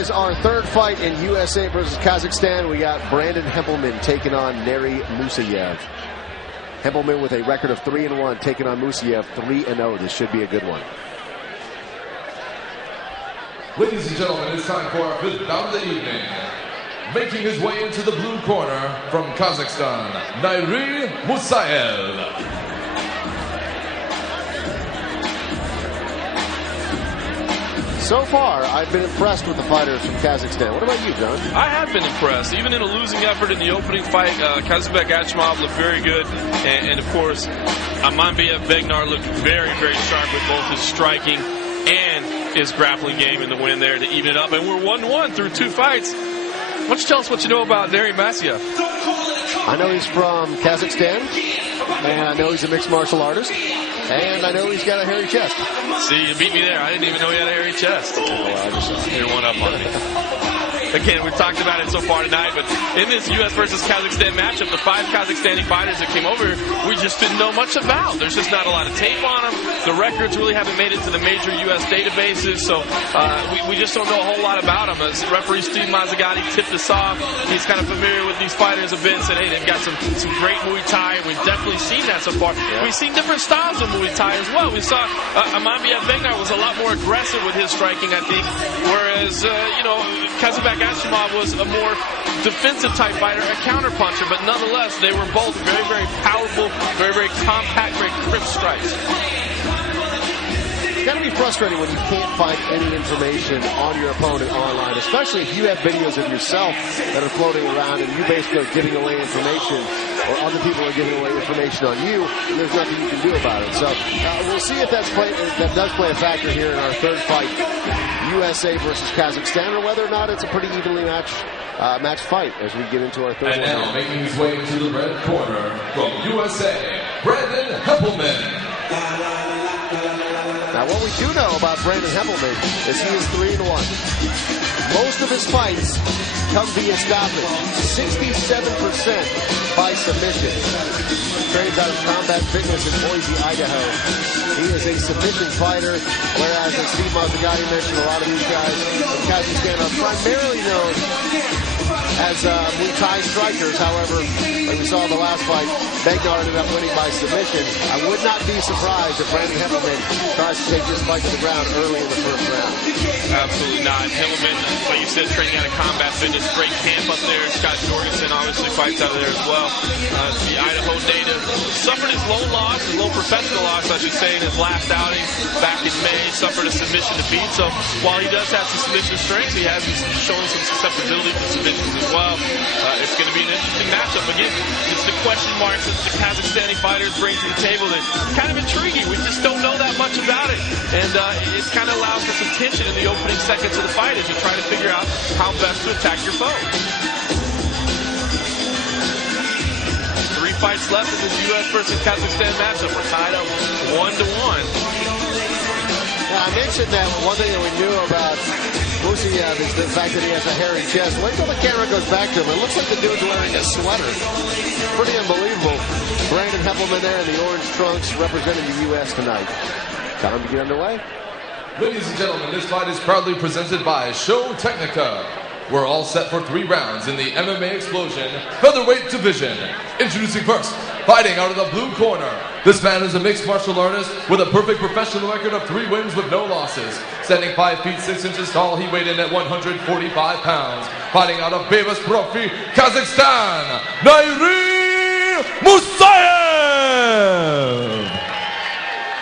is our third fight in USA versus Kazakhstan. We got Brandon Hempelman taking on Nary Musayev. Hempelman with a record of 3-1, taking on Musayev 3-0. This should be a good one. Ladies and gentlemen, it's time for our fifth bout of the evening. Making his way into the blue corner from Kazakhstan, Nary Musayev. So far, I've been impressed with the fighters from Kazakhstan. What about you, John? I have been impressed. Even in a losing effort in the opening fight, Kazbek Achimov looked very good. And of course, Amanbiev Begnar looked very, very sharp with both his striking and his grappling game in the win there to even it up. And we're 1-1 through 2 fights. Why don't you tell us what you know about Nary Musayev? I know he's from Kazakhstan, and I know he's a mixed martial artist, and I know he's got a hairy chest. See, you beat me there. I didn't even know he had a hairy chest. Oh, well, I just You're one up on me. Again, we've talked about it so far tonight, but in this U.S. versus Kazakhstan matchup, the 5 Kazakhstani fighters that came over, we just didn't know much about. There's just not a lot of tape on them. The records really haven't made it to the major U.S. databases, so we just don't know a whole lot about them. As referee Steve Mazzagatti tipped us off, he's kind of familiar with these fighters a bit, said, hey, they've got some great Muay Thai, and we've definitely seen that so far. Yeah. We've seen different styles of Muay Thai as well. We saw Amanbiev Begnar was a lot more aggressive with his striking, I think, whereas, Kazbek Achimov was a more defensive type fighter, a counter puncher, but nonetheless, they were both very, very powerful, very, very compact, very crisp strikes. It's got to be frustrating when you can't find any information on your opponent online, especially if you have videos of yourself that are floating around and you basically are giving away information, or other people are giving away information on you, and there's nothing you can do about it. So we'll see if that does play a factor here in our third fight, USA versus Kazakhstan, or whether or not it's a pretty evenly matched fight as we get into our third and one. now making his way into the red corner from USA, Brandon Hempelman. Now, what we do know about Brandon Hempelman is he is 3-1. Most of his fights come via stoppage, 67% by submission. Trains out of Combat Fitness in Boise, Idaho. He is a submission fighter, whereas, as Steve Mazzagatti mentioned, a lot of these guys in Kazakhstan are primarily known as Muay Thai strikers. However, like we saw in the last fight, Begnar ended up winning by submission. I would not be surprised if Brandon Hempelman tries to take this fight to the ground early in the first round. Absolutely not. Hempelman, like you said, training out of Combat Fitness, great camp up there. Scott Jorgensen obviously fights out of there as well. The Idaho native suffered his low professional loss, I should say, in his last outing back in May. Suffered a submission defeat. So while he does have some submission strength, he has shown some susceptibility to submissions as well. It's going to be an interesting matchup. Again, it's the question marks that the Kazakhstani fighters bring to the table that's kind of intriguing. We just don't know that much about it. And it kind of allows for some tension in the opening seconds of the fight as you try to figure out how best to attack your foe. 3 fights left in this U.S. versus Kazakhstan matchup. We're tied up 1-1. Now, I mentioned that one thing that we knew about Musayev is the fact that he has a hairy chest. Wait till the camera goes back to him. It looks like the dude's wearing a sweater. Pretty unbelievable. Brandon Hempelman there in the orange trunks representing the U.S. tonight. Time to get underway. Ladies and gentlemen, this fight is proudly presented by Show Technica. We're all set for 3 rounds in the MMA Explosion featherweight division. Introducing first, fighting out of the blue corner. This man is a mixed martial artist with a perfect professional record of 3 wins with no losses. Standing 5 feet 6 inches tall, he weighed in at 145 pounds. Fighting out of Bevis Profi, Kazakhstan, Nary Musayev.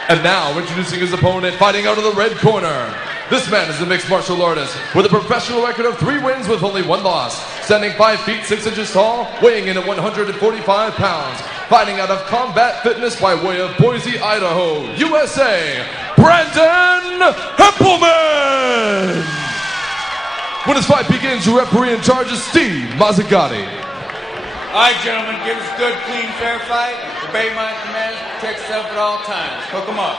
And now, introducing his opponent, fighting out of the red corner. This man is a mixed martial artist with a professional record of 3 wins with only 1 loss. Standing 5 feet 6 inches tall, weighing in at 145 pounds. Fighting out of Combat Fitness by way of Boise, Idaho, USA, Brandon Hempelman. When his fight begins, your referee in charge is Steve Mazzagatti. All right, gentlemen, give us a good, clean, fair fight. Obey my commands, protect yourself at all times. Hook 'em up.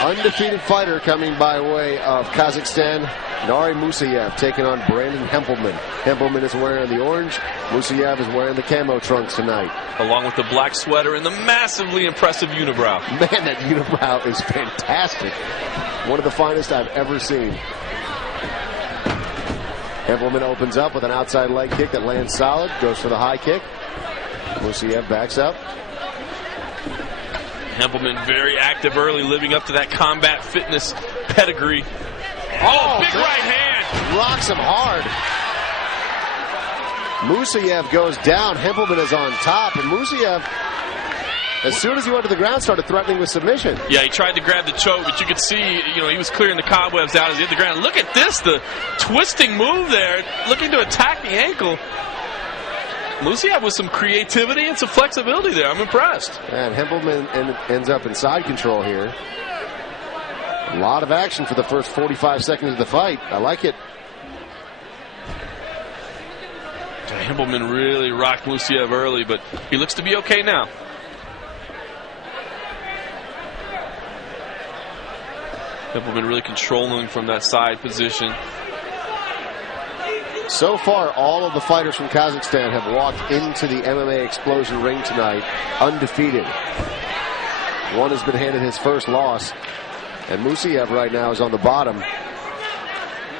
Undefeated fighter coming by way of Kazakhstan, Nari Musayev taking on Brandon Hempelman. Hempelman is wearing the orange. Musayev is wearing the camo trunks tonight. Along with the black sweater and the massively impressive unibrow. Man, that unibrow is fantastic. One of the finest I've ever seen. Hempelman opens up with an outside leg kick that lands solid. Goes for the high kick. Musayev backs up. Hempelman very active early, living up to that combat fitness pedigree. Oh, big man. right hand. Rocks him hard. Musayev goes down. Hempelman is on top. And Musayev, as soon as he went to the ground, started threatening with submission. Yeah, he tried to grab the choke, but you could see, he was clearing the cobwebs out as he hit the ground. Look at this, the twisting move there, looking to attack the ankle. Musayev with some creativity and some flexibility there. I'm impressed. And Hempelman ends up in side control here. A lot of action for the first 45 seconds of the fight. I like it. Hempelman really rocked Musayev early, but he looks to be okay now. Hempelman really controlling from that side position. So far, all of the fighters from Kazakhstan have walked into the MMA Explosion ring tonight undefeated. One has been handed his first loss, and Musayev right now is on the bottom.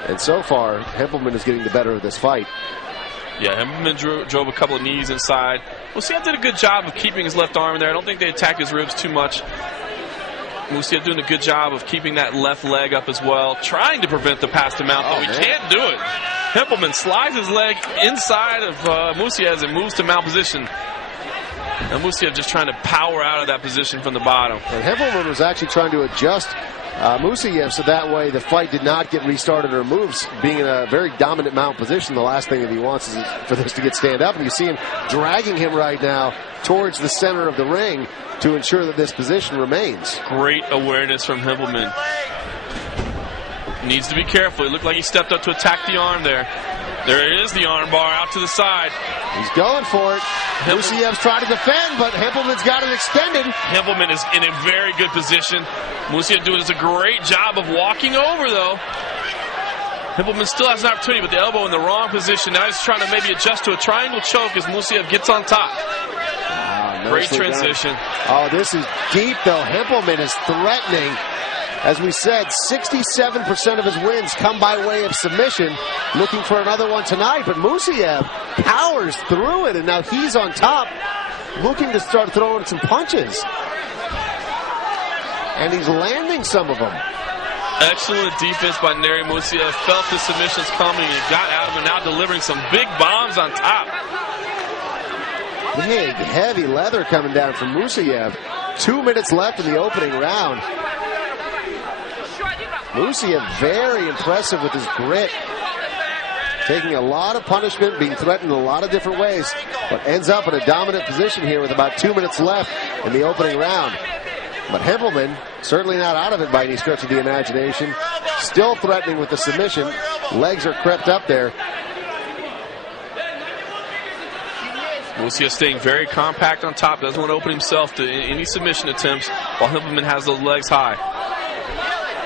And so far, Hempelman is getting the better of this fight. Yeah, Hempelman drove a couple of knees inside. Musayev did a good job of keeping his left arm in there. I don't think they attacked his ribs too much. Musayev doing a good job of keeping that left leg up as well, trying to prevent the pass to mount, but he can't do it. Hempelman slides his leg inside of Musayev and moves to mount position. And Musayev just trying to power out of that position from the bottom. And Hempelman was actually trying to adjust Musayev so that way the fight did not get restarted or moves. Being in a very dominant mount position, the last thing that he wants is for this to get stand up. And you see him dragging him right now towards the center of the ring to ensure that this position remains. Great awareness from Hempelman. Needs to be careful. It looked like he stepped up to attack the arm there. There it is, the arm bar out to the side. He's going for it. Musayev's trying to defend, but Hempelman's got it extended. Hempelman is in a very good position. Musayev doing a great job of walking over, though. Hempelman still has an opportunity, but the elbow in the wrong position. Now he's trying to maybe adjust to a triangle choke as Musayev gets on top. Great transition. Oh, this is deep, though. Hempelman is threatening. As we said, 67% of his wins come by way of submission. Looking for another one tonight, but Musayev powers through it, and now he's on top, looking to start throwing some punches. And he's landing some of them. Excellent defense by Nari Musayev. Felt the submissions coming and got out of it, now delivering some big bombs on top. Big, heavy leather coming down from Musayev. 2 minutes left in the opening round. Musayev very impressive with his grit. Taking a lot of punishment, being threatened in a lot of different ways, but ends up in a dominant position here with about 2 minutes left in the opening round. But Hempelman, certainly not out of it by any stretch of the imagination. Still threatening with the submission. Legs are crept up there. Musayev staying very compact on top. Doesn't want to open himself to any submission attempts while Hempelman has those legs high.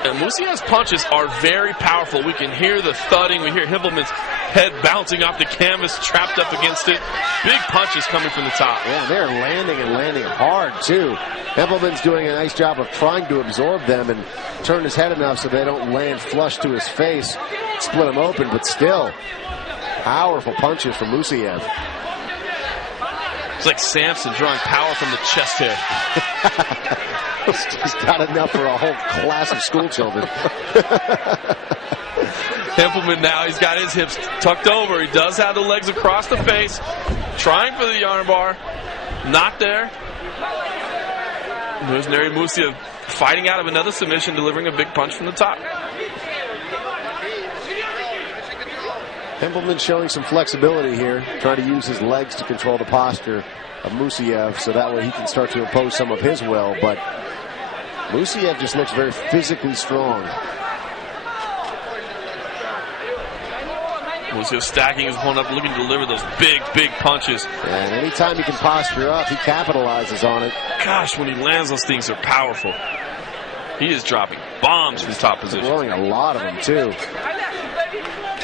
And Musayev's punches are very powerful. We can hear the thudding. We hear Hempelman's head bouncing off the canvas, trapped up against it. Big punches coming from the top. Yeah, they're landing and landing hard, too. Hempelman's doing a nice job of trying to absorb them and turn his head enough so they don't land flush to his face, split him open, but still powerful punches from Musayev. It's like Samson drawing power from the chest hair. He's got enough for a whole class of school children. Hempelman now, he's got his hips tucked over. He does have the legs across the face. Trying for the armbar. Not there. There's Nari Musayev fighting out of another submission, delivering a big punch from the top. Hempelman showing some flexibility here, trying to use his legs to control the posture of Musayev so that way he can start to impose some of his will, but Musayev just looks very physically strong. Musayev stacking his opponent up, looking to deliver those big, big punches. And anytime he can posture up, he capitalizes on it. Gosh, when he lands those things, they're powerful. He is dropping bombs from top position. Throwing a lot of them, too.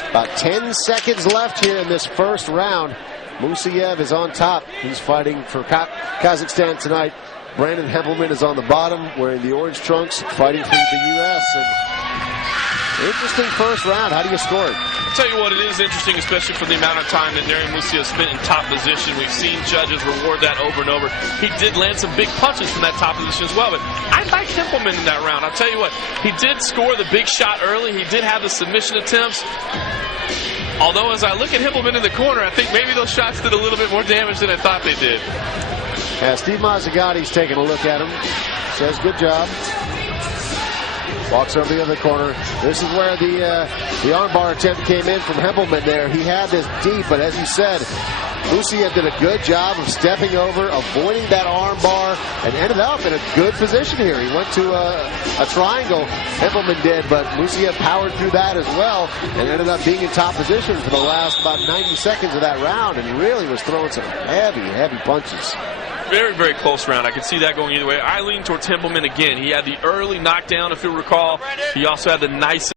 About 10 seconds left here in this first round. Mussaev is on top. He's fighting for Kazakhstan tonight. Brandon Hempelman is on the bottom, wearing the orange trunks, fighting for the U.S. And interesting first round. How do you score it? I'll tell you what, it is interesting, especially for the amount of time that Nariman Mussaev spent in top position. We've seen judges reward that over and over. He did land some big punches from that top position as well, but I like Hempelman in that round. I'll tell you what, he did score the big shot early. He did have the submission attempts. Although, as I look at Hempelman in the corner, I think maybe those shots did a little bit more damage than I thought they did. Yeah, Steve Mazzagotti's taking a look at him. Says, good job. Walks over the other corner. This is where the armbar attempt came in from Hempelman there. He had this deep, but as you said, Mussaev did a good job of stepping over, avoiding that armbar, and ended up in a good position here. He went to a triangle, Hempelman did, but Mussaev powered through that as well and ended up being in top position for the last about 90 seconds of that round, and really was throwing some heavy, heavy punches. Very, very close round. I could see that going either way. I lean towards Hempelman again. He had the early knockdown, if you'll recall. He also had the nice